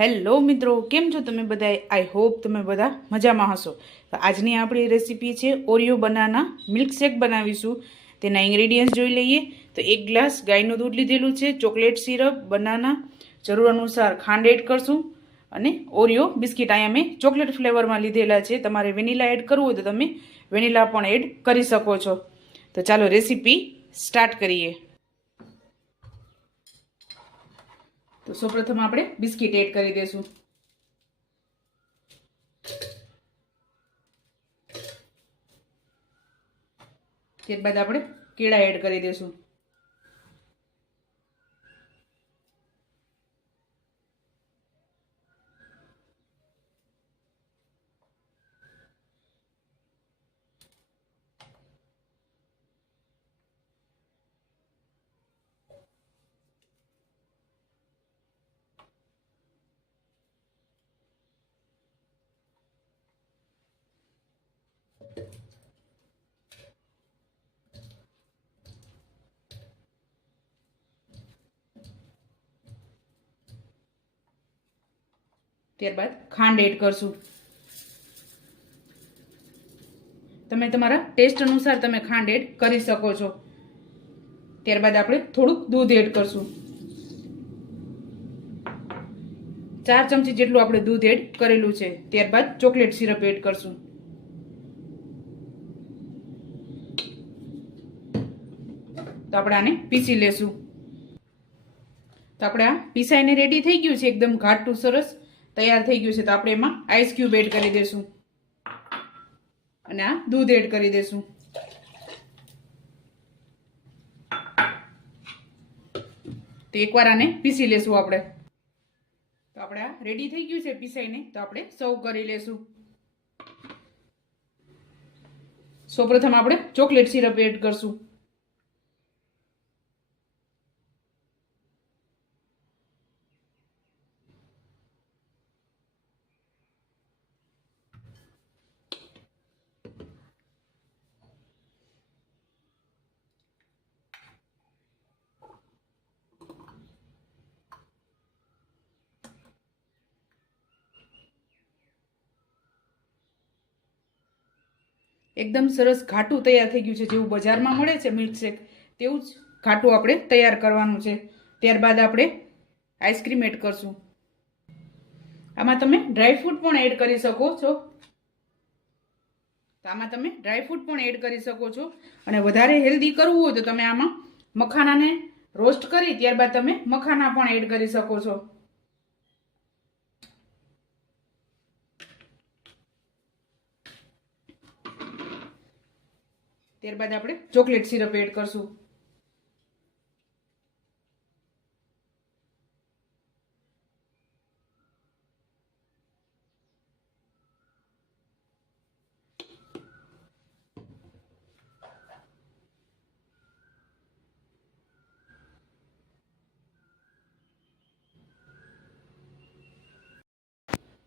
Hello મિત્રો, કેમ છો તમે બધા આઈ હોપ તમે બધા મજામાં હશો. તો આજની આપણી રેસીપી છે ઓરિયો બનાના મિલ્કશેક બનાવીશું. તેના ઇન્ગ્રેડિયન્ટ્સ જોઈ લઈએ. તો એક ગ્લાસ ગાયનું દૂધ લીધેલું છે ચોકલેટ સિરપ બનાના જરૂર અનુસાર ખાંડ એડ કરશું. અને ઓરિયો બિસ્કિટ અહીંયા મેં ચોકલેટ ફ્લેવરમાં લીધેલા છે. તમારે વેનીલા એડ કરવું હોય તો તમે વેનીલા પણ એડ કરી શકો છો. તો ચાલો રેસીપી સ્ટાર્ટ કરીએ. તો સૌપ્રથમ આપણે બિસ્કિટ એડ કરી દઈશું ત્યારબાદ આપણે કેળા એડ કરી દઈશું ત્યારબાદ ખાંડ એડ કરશું. તમે તમારા ટેસ્ટ અનુસાર તમે ખાંડ એડ કરી શકો છો. ત્યારબાદ આપણે થોડુંક દૂધ એડ કરશું. ચાર ચમચી જેટલું આપણે દૂધ એડ કરેલું છે. ત્યારબાદ ચોકલેટ સિરપ એડ કરશું. તો આપણે આને પીસી લેશું. તો આપણે આ પીસાઈને રેડી થઈ ગયું છે. એકદમ ઘાટું સરસ. તૈયાર થઈ ગયું છે તો આપણે એમાં આઈસ ક્યુબ એડ કરી દઈશું અને આ દૂધ એડ કરી દઈશું તો એકવાર આને પીસી લેશું આપણે. તો આપણે આ રેડી થઈ ગયું છે પીસાઈને. તો આપણે સર્વ કરી લેશું. સૌપ્રથમ આપણે ચોકલેટ સિરપ એડ કરશું. એકદમ સરસ ઘાટું તૈયાર થઈ ગયું છે, જેવું બજારમાં મળે છે મિલ્કશેક તેવું જ ઘાટું આપણે તૈયાર કરવાનું છે. ત્યારબાદ આપણે આઈસ્ક્રીમ એડ કરશું. આમાં તમે ડ્રાયફ્રૂટ પણ એડ કરી શકો છો. તો આમાં તમે ડ્રાયફ્રૂટ પણ એડ કરી શકો છો. અને વધારે હેલ્ધી કરવું હોય તો તમે આમાં મખાનાને રોસ્ટ કરી, ત્યારબાદ તમે મખાના પણ એડ કરી શકો છો. ત્યારબાદ આપણે ચોકલેટ સિરપ એડ કરશું.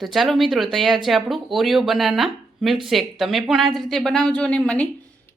તો ચાલો મિત્રો, તૈયાર છે આપણું ઓરિયો બનાના મિલ્કશેક. તમે પણ આ જ રીતે બનાવજો અને મને